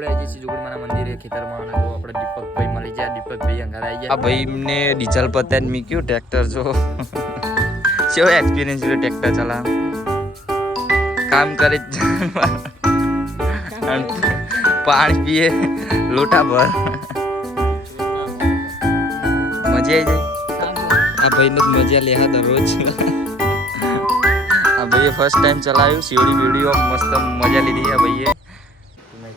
આપણે જે જોગણીમાના મંદિરે ખેતરમાં અને મળી ગયા દીપકભાઈ અંગાર ગયા આ ભાઈ ને ડીઝલ પતાને મીક્યું, ટ્રેક્ટર જો. કેવો એક્સપિરિયન્સ છે ટ્રેક્ટર ચલાવ કામ કરે પાણી પીએ, લોટા ભર. મજા આવી જાય? આ ભાઈને મજા લેહા દરરોજ. આ ભાઈએ ફર્સ્ટ ટાઈમ ચલાવ્યું સીડી બીડીઓ મસ્ત મજા લીધી આ ભાઈએ.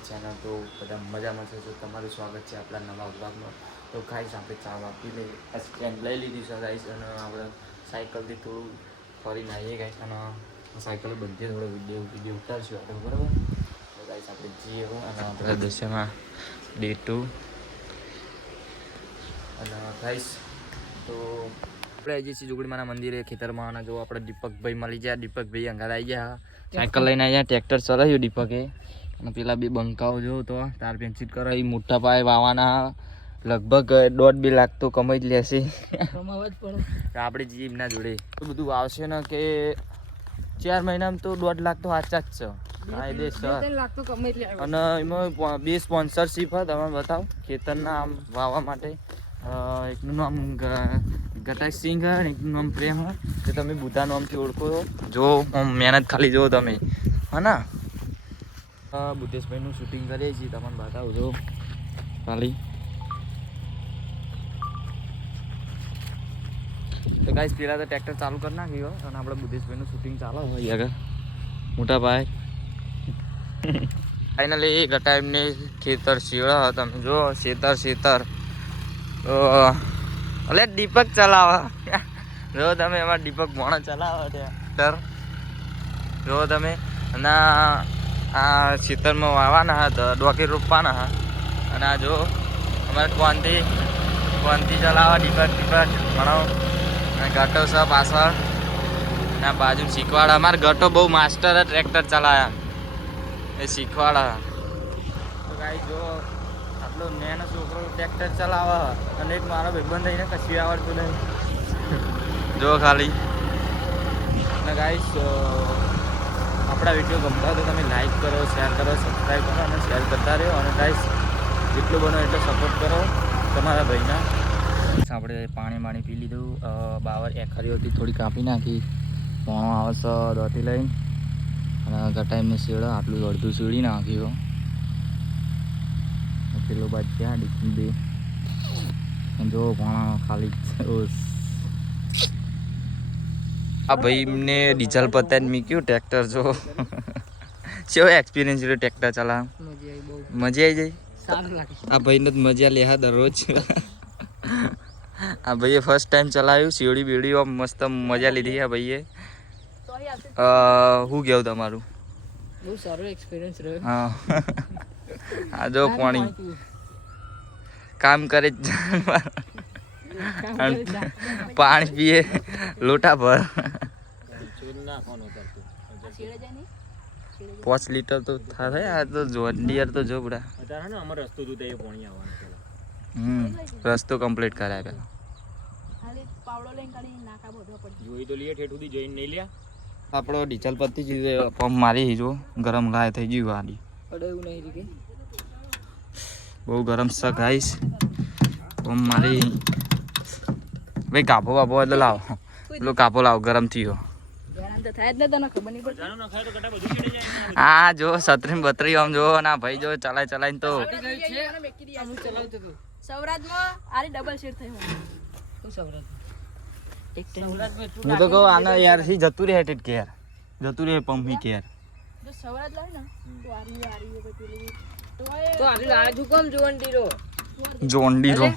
તમે ચેનલ તો બધા મજામાં છે. તમારું સ્વાગત છે આપણા નવા બ્લોગમાં તો ખાઈશ આપણે ચા આપી લઈ સ્ટેન્ડ લઈ લીધી છે ગાઈસ અને આપણે સાયકલથી થોડું ફરીને આવીએ ગાઈશ અને સાયકલ બધી થોડો વીડિયો વીડિયો ઉતારશું આપણે બરાબર? તો ગાઈશ આપણે જઈએ અને આપણે દશામાં ડે ટુ. અને ગાઈસ તો આપણે આવી છીએ જુગડીમાના મંદિરે ખેતરમાં અને જો આપણે દીપકભાઈ મળી ગયા. દીપકભાઈ અંગાર આવી ગયા. સાયકલ લઈને આવ્યા ટ્રેક્ટર ચલાવ્યું દીપકે. અને પેલા બે બંકાઓ જો તો તાર પેન્સિલ કરો એ મોટા પાયે વાવાના લગભગ દોઢ બે લાખ તો કમાઈ જ લેશે. આપણે જઈએ એમના જોડે. બધું આવશે ને કે ચાર મહિનામાં તો દોઢ લાખ તો સાચા જ છે. કાયદેસર. અને એમાં બે સ્પોન્સરશીપ હોય તમે બતાવો ખેતરના આમ વાવવા માટે. એકનું નામ ગટાક સિંહ અને એકનું નામ પ્રેમ હોય તો તમે બુધા નામથી ઓળખો છો. જો મહેનત ખાલી જુઓ તમે. હા ના? બુદ્ધેશભાઈનું શૂટિંગ કરીએ છીએ. તમને બતાવું જો ખાલી. તો ગાઈસ પેલા તો ટ્રેક્ટર ચાલુ કરી નાખ્યો અને આપણે બુદ્ધેશભાઈનું શૂટિંગ ચાલો હોય આગળ. મોટા ભાઈ. ફાઇનલી એક ટાઈમની ખેતર શીળા તમે જો શેતર શેતર. તો, અલે દીપક ચલાવે. જો તમે, એમાં દીપક ભણો ચલાવો ટ્રેક્ટર જો તમે, અને આ શીતળમાં વાવવાના હતા ડોકી રોપવાના હા. અને આ જો અમારે કોનથી કોનથી ચલાવવા દીપક દીપક ભણો. અને ગટો છે પાછળ. અને આ બાજુ શીખવાડા. અમારે ગટો બહુ માસ્ટર ટ્રેક્ટર ચલાવ્યા એ શીખવાડા. તો ગાઈ જો આટલો નેનો છોકરો ટ્રેક્ટર ચલાવે. અને એક મારો ભાઈબંધ થઈને કશું આવડતું નહીં. જો ખાલી. અને ગાઈસ આપણા વીડિયો ગમતા હોય તો તમે લાઇક કરો શેર કરો સબસ્ક્રાઈબ કરો અને શેર કરતા રહો. અને ગાઈસ જેટલું બનો એટલો સપોર્ટ કરો તમારા ભાઈના. આપણે પાણી માણી પી લીધું. બાવર એખરી હતી થોડી કાપી નાખી. પોણો આવશે છે દોતી લઈને. અને એમને શેડો, આટલું અડધું સીડી નાખ્યું પેલો બાદ ત્યાં ડીકન બે. જો ભણા ખાલી. આ ભાઈ ને ડીઝલ પતાવીને મીક્યું ટ્રેક્ટર જો. કેવો એક્સપિરિયન્સ રહ્યો ટ્રેક્ટર ચલાવ મજા આવી જાય આ ભાઈને જ મજા લે હા દરરોજ. આ ભાઈએ ફર્સ્ટ ટાઈમ ચલાવ્યું સીડી બીડી આમ મસ્ત મજા લીધી આ ભાઈએ. શું કેવું તમારું? બહુ સારો એક્સપિરિયન્સ રહ્યો. હા. આ જો પાણી. કામ કરે જ પાણી પીએ, લોટા ભર. પાંચ લીટર તો થાય, આ તો જોન્ડિયર તો જો બડા હમ, રસ્તો કમ્પ્લીટ કરાય પેલા. આપણો ડીઝલ પતી જ પંપ મારી જો ગરમ ગાય થઈ ગયું નહીં બહુ ગરમ છે પંપ મારી ભાઈ કાપો બાપો એટલે લાવો. પેલો કાપો લાવો ગરમ થયો. હા તો થાય જ ને તને ખબર નહીં પડતી. આ જો સત્રીમ બત્રી આમ જો ના ભાઈ જો ચલાય ચલાય તો. હતો. આરી ડબલ થઈ હું તો કહું આના યારથી જતું રહે હેઠ કેર જતું રહે પંપની કેર જો સૌરાષ્ટ્ર લાવે ને તો આરી આરી તો આરી લાજુ કોમ જોન ડીરો જોંડીરો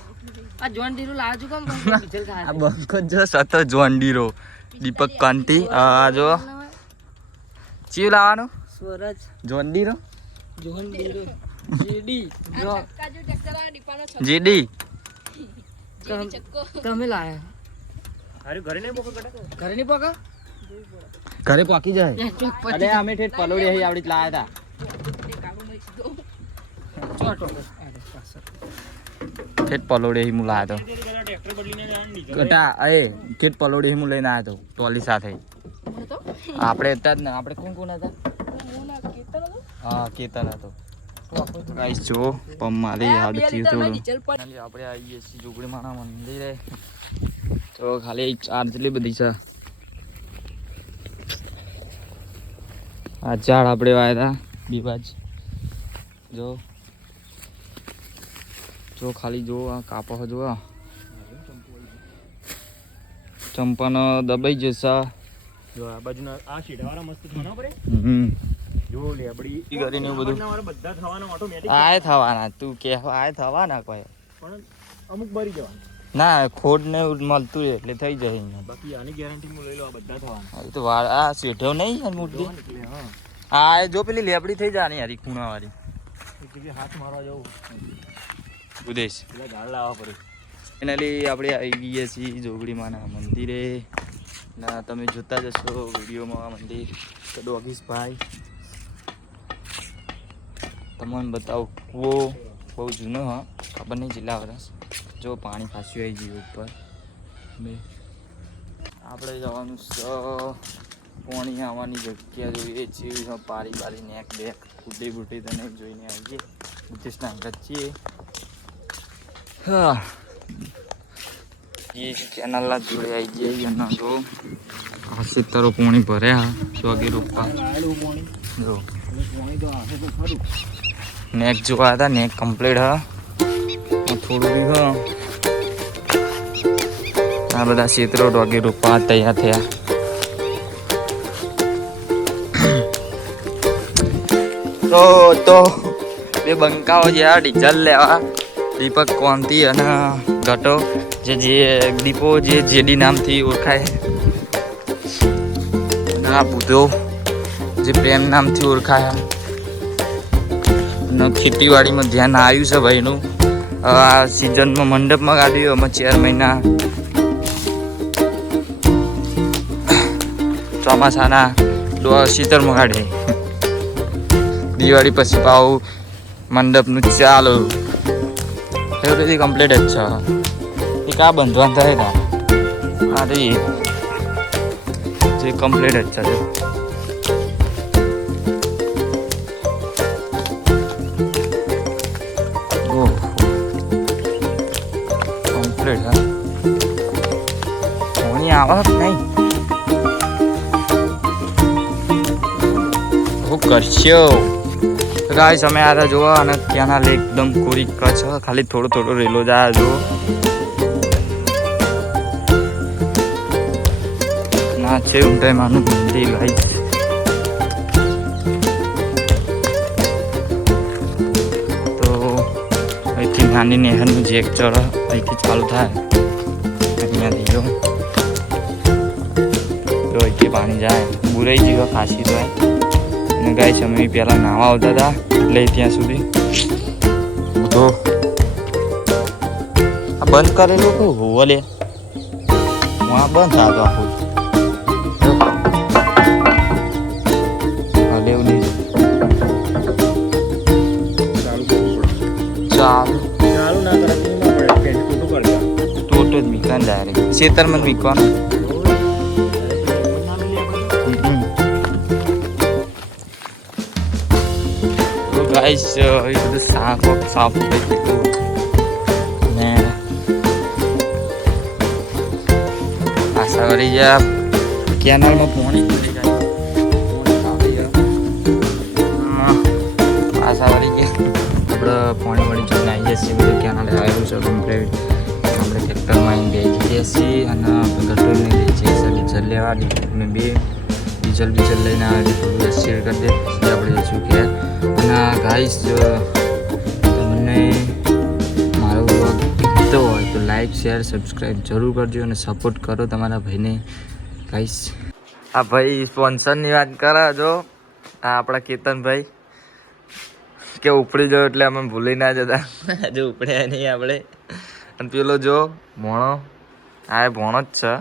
આ જોન ડીરો લાજુ કોમ? ડીઝલ આ બંકો જો સત જોંડીરો દીપક કાંતિ આ જો. ચીવ લાવવાનો? સ્વરાજ. John ડીરો GD. જો. જીડી. તમે લાયા. ઘરે નહીં પકા ઘરે પાકી? જાય. અરે અમે ઠેઠ પલોડી આવડી લાયા હતા ચોટો ઠેઠ પલોડી હું લાવ્યો હતો કટા એ ખેત પલોડી હું લઈને આવ્યો હતો ટોલી સાથે. આપણે હતા જ ને આપણે કોણ કોણ હતા? હા કેતન હતો. ગાઈસ જો પમ મારી થયું થોડું. આપણે આવીએ છીએ જોગડી માના મંદિરે. તો ખાલી ચાર્જ જેટલી બધી છે. આ ઝાડ આપણે વાયા હતા બીબાજ. જો જો ખાલી જો આ કાપો જો આ ચંપાનો દબાઈ જશે જો આ બાજુના આ શેઢાવાળા મસ્ત થવાના પડે હમ. જો લેબડી ઈ કરીને બધું. બધા થવાના ઓટોમેટિક આય થવાના તું કે આય થવાના કોઈ. પણ અમુક ભરી જવાના. ના ખોડ ને એવું મળતું એટલે થઈ જાય બાકી આની ગેરંટી હું લઈ લો આ બધા થવાના. હવે તો વાળ આ શેઠો નહીં યાર મૂર્તિ. હા. આ જો પેલી લેબડી થઈ જાય ને ખૂણાવાળી. ખૂણા વાળી હાથ મારવા જવું. ઉદેશ. પડે. ફાઇનલી આપણે આવી ગયા છીએ જોગડીમાના મંદિરે. ના તમે જોતા જશો વિડીયોમાં મંદિર. તો ડોગીસભાઈ તમને બતાવો કૂવો બહુ જૂનો હા ખબર નહીં જિલ્લા વરસ જો પાણી ફાંસ્યું આવી ગયું ઉપર. આપણે જવાનું સ પાણી આવવાની જગ્યા જોઈએ છીએ. પારી પારી નેક બેક ફૂટી બુટી તને જોઈને આવીએ. ઉદ્દેશના અંગત છીએ. આવી જઈએ એના જો આ સિત્તરો પોણી ભર્યા ચોગી રૂપા. જો. નેક જોવા હતા નેક કમ્પ્લીટ હા. થોડું બી હા. આ બધા ચિત્રો ડોગી રૂપા તૈયાર થયા. તો તો બે બંકાઓ જ્યાં ડીઝલ લેવા. દીપક, કોંતી અને ઘટો, જે જે દીપો, જે જેડી નામથી ઓળખાય. અને આ બુધો, જે પ્રેમ નામથી ઓળખાય. અને ખેતીવાડીમાં ધ્યાન આવ્યું છે ભાઈનું. આ સિઝનમાં મંડપમાં કાઢ્યું અમે ચાર મહિના. ચોમાસાના શીતળમાં કાઢી દિવાળી પછી પાઉ મંડપનું ચાલુ. એવું બધી કમ્પ્લીટ જ છે. એ કા બંધવાન થાય તા? આ રહી જે કમ્પ્લીટ જ છે કમ્પ્લીટ હા. પાણી આવે નહીં? શું કરશો? ગાઈસ અમે આ જોવા અને ત્યાંના લેક એકદમ કોરી કચ્છ. ખાલી થોડો થોડો રેલો જાય જો ના છે ઊંટાઈ માનું મંદિર ગાઈસ તો અહીંથી નાની નહેરનું જેક ચઢ અહીંથી ચાલુ થાય. જો તો અહીંથી પાણી જાય. બુરાઈ જેવા ખાસી તો અને ગાય અમે પહેલાં નાવા આવતા હતા એટલે ત્યાં સુધી. તો આ બંધ કરેલું કહું હોવો લે હું આ બંધ થતો આખું ચાલુ. ચાલ ના કરે ના ટોટો જ મીકવાનું ડાયરેક્ટ જ મીકવાનું. ગાઈસ એ સાફ સાફ ને આશા કરી ગયા કેનાલમાં પાણી આવી ગયા. આશા પાણી વળી જોઈને આવી જઈએ બધું કેનાલે આવ્યું છે કમ્પ્લેટ આપણે ટ્રેક્ટરમાં આવીને બેસી જઈએ છીએ અને આપણે ગટરને લઈ જઈએ છીએ લેવા ડીઝલ બે ડીઝલ બીઝલ લઈને આવે થોડું શેર કરી દે. પછી આપણે જઈશું કે અને ગાઈસ તમને મારો વ્લોગ ગમતો હોય તો લાઈક શેર સબસ્ક્રાઈબ જરૂર કરજો અને સપોર્ટ કરો તમારા ભાઈને. ગાઈસ આ ભાઈ સ્પોન્સરની વાત કરા જો. આ આપણા કેતનભાઈ. કે ઉપડી જાવ એટલે અમે ભૂલી ના જતા. હજુ ઉપડ્યા નહીં આપણે. અને પેલો જો, ભોણો. આ ભોણો જ છે.